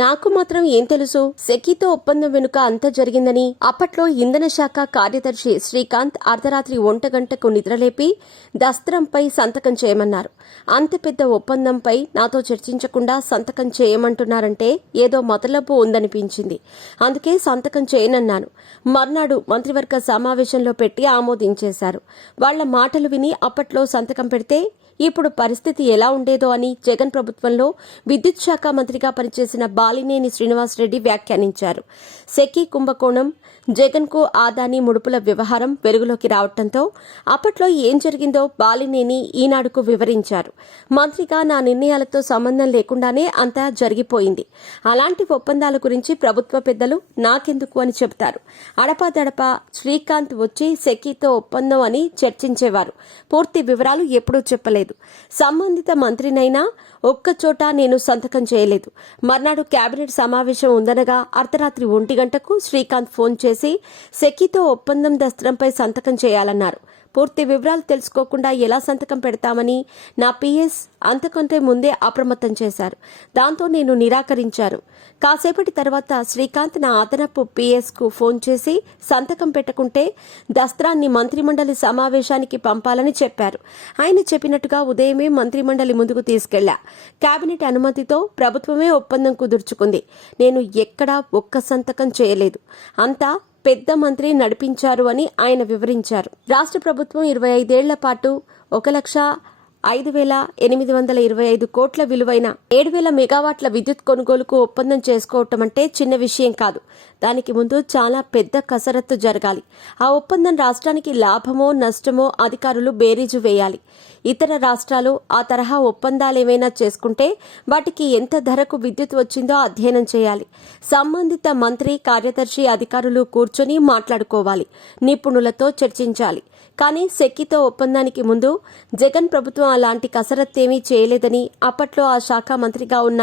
నాకు మాత్రం ఏం తెలుసు? సెకీతో ఒప్పందం వెనుక అంత జరిగిందని అప్పట్లో ఇంధన శాఖ కార్యదర్శి శ్రీకాంత్ అర్ధరాత్రి 1 గంటకు నిద్రలేపి దస్త్రంపై సంతకం చేయమన్నారు. అంత పెద్ద ఒప్పందంపై నాతో చర్చించకుండా సంతకం చేయమంటున్నారంటే ఏదో మతలబు ఉందనిపించింది. అందుకే సంతకం చేయనన్నాను. మర్నాడు మంత్రివర్గ సమావేశంలో పెట్టి ఆమోదించేశారు. వాళ్ల మాటలు విని అప్పట్లో సంతకం పెడితే ఇప్పుడు పరిస్థితి ఎలా ఉండేదో అని జగన్ ప్రభుత్వంలో విద్యుత్ శాఖ మంత్రిగా పనిచేసిన బాలినేని శ్రీనివాసరెడ్డి వ్యాఖ్యానించారు. సెకీ కుంభకోణం, జగన్కు ఆదాని ముడుపుల వ్యవహారం వెలుగులోకి రావడంతో అప్పట్లో ఏం జరిగిందో బాలినేని ఈనాడుకు వివరించారు. మంత్రిగా నా నిర్ణయాలతో సంబంధం లేకుండానే అంతా జరిగిపోయింది. అలాంటి ఒప్పందాల గురించి ప్రభుత్వ పెద్దలు నాకెందుకు అని చెబుతారు. అడపాదడపా శ్రీకాంత్ వచ్చి సెకీతో ఒప్పందం అని చర్చించేవారు. పూర్తి వివరాలు ఎప్పుడూ చెప్పలేదు. సంబంధిత మంత్రినైనా ఒక్కచోట నేను సంతకం చేయలేదు. మర్నాడు కేబినెట్ సమావేశం ఉందనగా అర్ధరాత్రి 1 గంటకు శ్రీకాంత్ ఫోన్ చేసి సెకీతో ఒప్పందం దస్త్రంపై సంతకం చేయాలన్నారు. పూర్తి వివరాలు తెలుసుకోకుండా ఎలా సంతకం పెడతామని నా పిఎస్ అంతకంటే ముందే అప్రమత్తం చేశారు. దాంతో నేను నిరాకరించాను. కాసేపటి తర్వాత శ్రీకాంత్ నా అదనపు పిఎస్కు ఫోన్ చేసి సంతకం పెట్టకుంటే దస్త్రాన్ని మంత్రిమండలి సమావేశానికి పంపాలని చెప్పారు. ఆయన చెప్పినట్టుగా ఉదయమే మంత్రిమండలి ముందుకు తీసుకెళ్లా. కేబినెట్ అనుమతితో ప్రభుత్వమే ఒప్పందం కుదుర్చుకుంది. నేను ఎక్కడా ఒక్క సంతకం చేయలేదు. అంతా పెద్ద మంత్రి నడిపించారు అని ఆయన వివరించారు. రాష్ట్ర ప్రభుత్వం 25 ఏళ్ల పాటు 1,05,825 కోట్ల విలువైన 7,000 మెగావాట్ల విద్యుత్ కొనుగోలుకు ఒప్పందం చేసుకోవటం అంటే చిన్న విషయం కాదు. దానికి ముందు చాలా పెద్ద కసరత్తు జరగాలి. ఆ ఒప్పందం రాష్ట్రానికి లాభమో నష్టమో అధికారులు బేరీజు వేయాలి. ఇతర రాష్ట్రాలు ఆ తరహా ఒప్పందాలేమైనా చేసుకుంటే వాటికి ఎంత ధరకు విద్యుత్ వచ్చిందో అధ్యయనం చేయాలి. సంబంధిత మంత్రి, కార్యదర్శి, అధికారులు కూర్చొని మాట్లాడుకోవాలి. నిపుణులతో చర్చించాలి. కానీ సెకీతో ఒప్పందానికి ముందు జగన్ ప్రభుత్వం అలాంటి కసరత్తేమీ చేయలేదని, అప్పట్లో ఆ శాఖ మంత్రిగా ఉన్న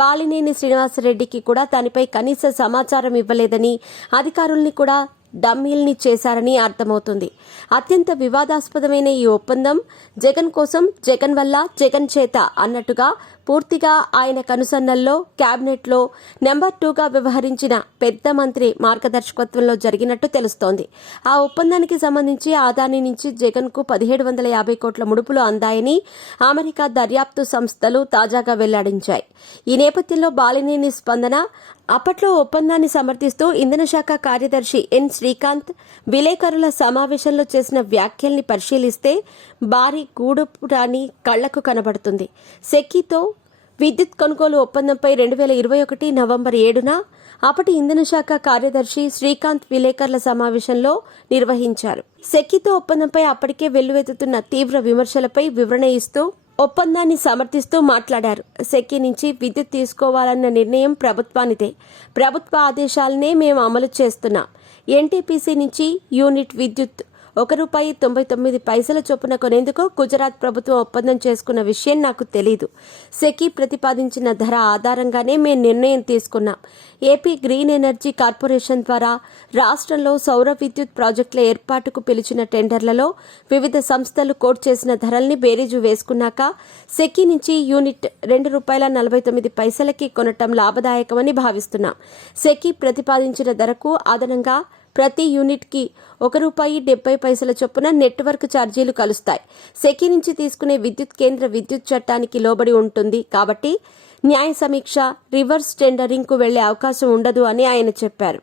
బాలినేని శ్రీనివాసరెడ్డికి కూడా దానిపై కనీస సమాచారం ఇవ్వలేదని, అధికారుల్ని కూడా డమ్మీల్ని చేశారని అర్థమవుతుంది. అత్యంత వివాదాస్పదమైన ఈ ఒప్పందం జగన్ కోసం, జగన్ వల్ల, జగన్ చేత అన్నట్టుగా పూర్తిగా ఆయన కనుసన్నల్లో కేబినెట్లో నెంబర్ 2గా వ్యవహరించిన పెద్ద మంత్రి మార్గదర్శకత్వంలో జరిగినట్టు తెలుస్తోంది. ఆ ఒప్పందానికి సంబంధించి ఆదాని నుంచి జగన్కు 1,750 కోట్ల ముడుపులు అందాయని అమెరికా దర్యాప్తు సంస్థలు తాజాగా వెల్లడించాయి. ఈ నేపథ్యంలో బాలినేని స్పందన, అప్పట్లో ఒప్పందాన్ని సమర్థిస్తూ ఇంధన శాఖ కార్యదర్శి ఎన్ శ్రీకాంత్ విలేకరుల సమావేశంలో చేసిన వ్యాఖ్యల్ని పరిశీలిస్తే భారీ గూడుపుటాని కళ్లకు కనబడుతుంది. సెకీతో విద్యుత్ కొనుగోలు ఒప్పందంపై 2021 నవంబర్ 7న అప్పటి ఇంధన శాఖ కార్యదర్శి శ్రీకాంత్ విలేకరుల సమావేశంలో నిర్వహించారు. సెకీతో ఒప్పందంపై అప్పటికే వెల్లువెత్తుతున్న తీవ్ర విమర్శలపై వివరణ ఇస్తూ ఒప్పందాన్ని సమర్థిస్తూ మాట్లాడారు. సెకీ నుంచి విద్యుత్ తీసుకోవాలన్న నిర్ణయం ప్రభుత్వానిదే. ప్రభుత్వ ఆదేశాలనే మేము అమలు చేస్తున్నాం. ఎన్టీపీసీ నుంచి యూనిట్ విద్యుత్ ₹1.99 చొప్పున కొనేందుకు గుజరాత్ ప్రభుత్వం ఒప్పందం చేసుకున్న విషయం నాకు తెలీదు. సెకీ ప్రతిపాదించిన ధర ఆధారంగానే మేము నిర్ణయం తీసుకున్నాం. ఏపీ గ్రీన్ ఎనర్జీ కార్పొరేషన్ ద్వారా రాష్ట్రంలో సౌర విద్యుత్ ప్రాజెక్టుల ఏర్పాటుకు పిలిచిన టెండర్లలో వివిధ సంస్థలు కోట్ చేసిన ధరల్ని బేరీజు వేసుకున్నాక సెకీ నుంచి యూనిట్ ₹2.49కి కొనటం లాభదాయకమని భావిస్తున్నాం. సెకీ ప్రతిపాదించిన ధరకు అదనంగా ప్రతి యూనిట్కి ₹1.70 చొప్పున నెట్వర్క్ ఛార్జీలు కలుస్తాయి. సెకీ నుంచి తీసుకునే విద్యుత్ కేంద్ర విద్యుత్ చట్టానికి లోబడి ఉంటుంది కాబట్టి న్యాయ సమీక్ష, రివర్స్ టెండరింగ్కు వెళ్లే అవకాశం ఉండదు అని ఆయన చెప్పారు.